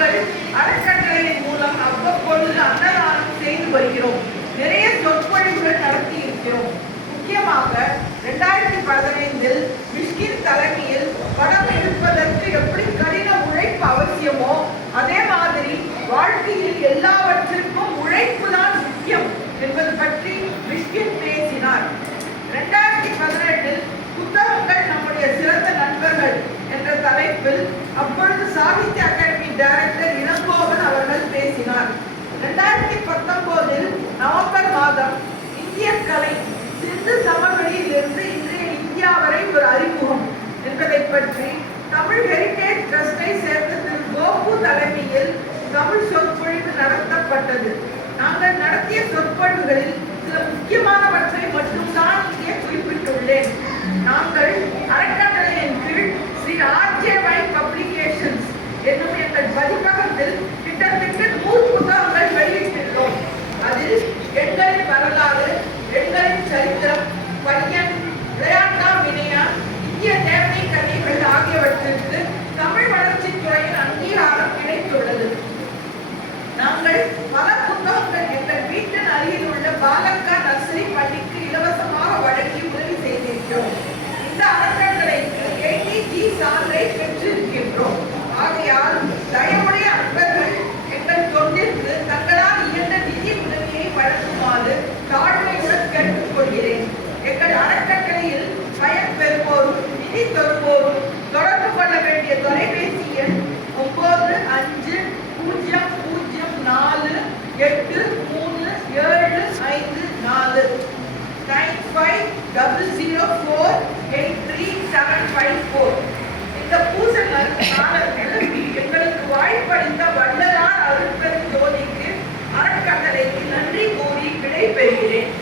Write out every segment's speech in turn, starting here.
நாங்கள் அறக்கட்டளையின் மூலம் அவ்வப்பொழுது அன்னதானம் செய்து வருகிறோம். நிறைய சொற்பொழிவுகள் நடத்தி இருக்கிறோம். முக்கியமாக 2015 மிஷ்கின் தலைமையில் படம் எடுப்பதற்கு எப்படி கடின உழைப்பு அவசியமோ அதே மாதிரி வாழ்க்கையில் எல்லாவற்றிற்கும் உழைப்பு தான் முக்கியம் என்பது பற்றி மிஷ்கின் பேசினார். 2017 புத்தகங்கள் நம்முடைய சிறந்த நண்பர்கள் என்ற தலைப்பில் அப்பொழுது சாகித்ய அகாடமி டைரக்டர் இளங்கோவன் அவர்கள் பேசினார். 2019 நவம்பர் மாதம் இந்திய கலை சிந்து சமவெளியிலிருந்து இன்றைய இந்தியா வரை ஒரு அறிமுகம் என்பதை பற்றி தமிழ் ஹெரிடேஜ் ட்ரஸ்டை சேர்ந்த திரு கோபு தலைமையில் தமிழ் சொற்பொழிவு நடத்தப்பட்டது. நாங்கள் நடத்திய சொற்பொழிவுகளில் சில முக்கியமானவற்றை மட்டும்தான் இங்கே குறிப்பிட்டுள்ளேன். நாங்கள் அறக்கட்டளையின் கீழ் ஸ்ரீ RJY பப்ளிகேஷன்ஸ் என்னும் எங்கள் பதிப்பகத்தில் கிட்டத்தட்ட 100 புத்தகங்கள் வெளியிட்டுள்ளோம். அதில் எண்களின் வரலாறு, எண்களின் சரித்திரம், பையன், விளையாட்டா வினயா, இந்திய தேவதை கதைகள் ஆகியவற்றிற்கு தமிழ் வளர்ச்சித் துறையின் அங்கீகாரம் கிடைத்துள்ளது. நாங்கள் பல புத்தகங்கள் எங்கள் வீட்டின் அருகில் உள்ள பாலக்கா நர்சரி பள்ளிக்கு இலவசமாக வழங்கி உதவி செய்திருக்கிறோம். இந்த அறக்கட்டளைக்கு ATG சான்றை பெற்றிருக்கின்றோம். ஆகையால் தயவுடைய அன்பர்கள் எங்கள் தொண்டிற்கு தங்களால் இயன்ற நிதி உதவியை வழங்குமாறு தாழ்மையுடன் கேட்டுக்கொள்கிறேன். எங்கள் அறக்கட்டளையில் பயன் பெறுவோரும் நிதி தருவோரும் தொடர்பு கொள்ள வேண்டிய தொலைபேசி எண் 9504837554 9500483754. இந்த பூசை காலத்தில் எங்களுக்கு வாய்ப்பளித்த வள்ளலார் அருட்பெரும் ஜோதிக்கு அறக்கட்டளைக்கு நன்றி கூறி விடைபெறுகிறேன்.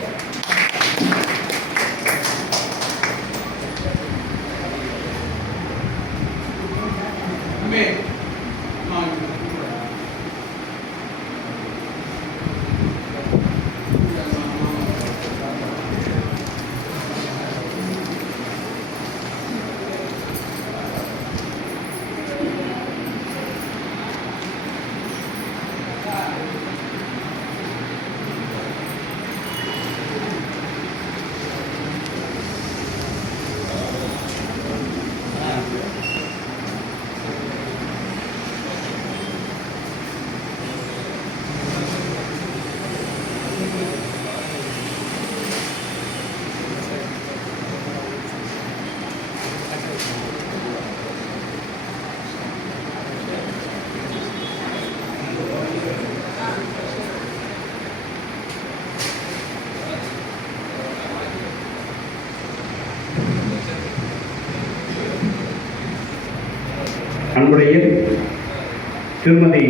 அன்புடைய திருமதி